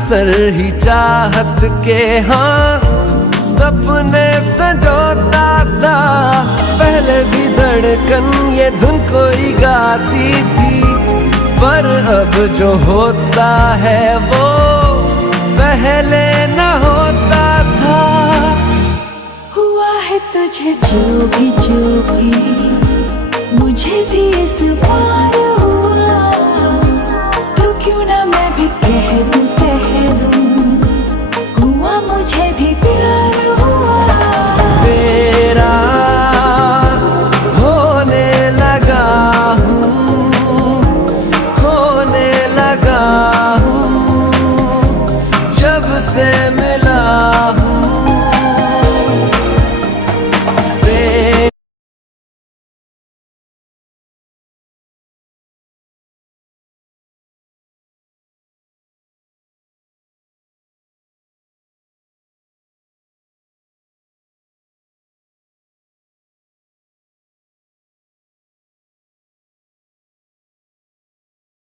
Answer ही चाहत के, हाँ सपने संजोता था। पहले भी धड़कन ये धुन कोई गाती थी, पर अब जो होता है वो पहले न होता था। हुआ है तुझे जो भी मुझे भी इस बार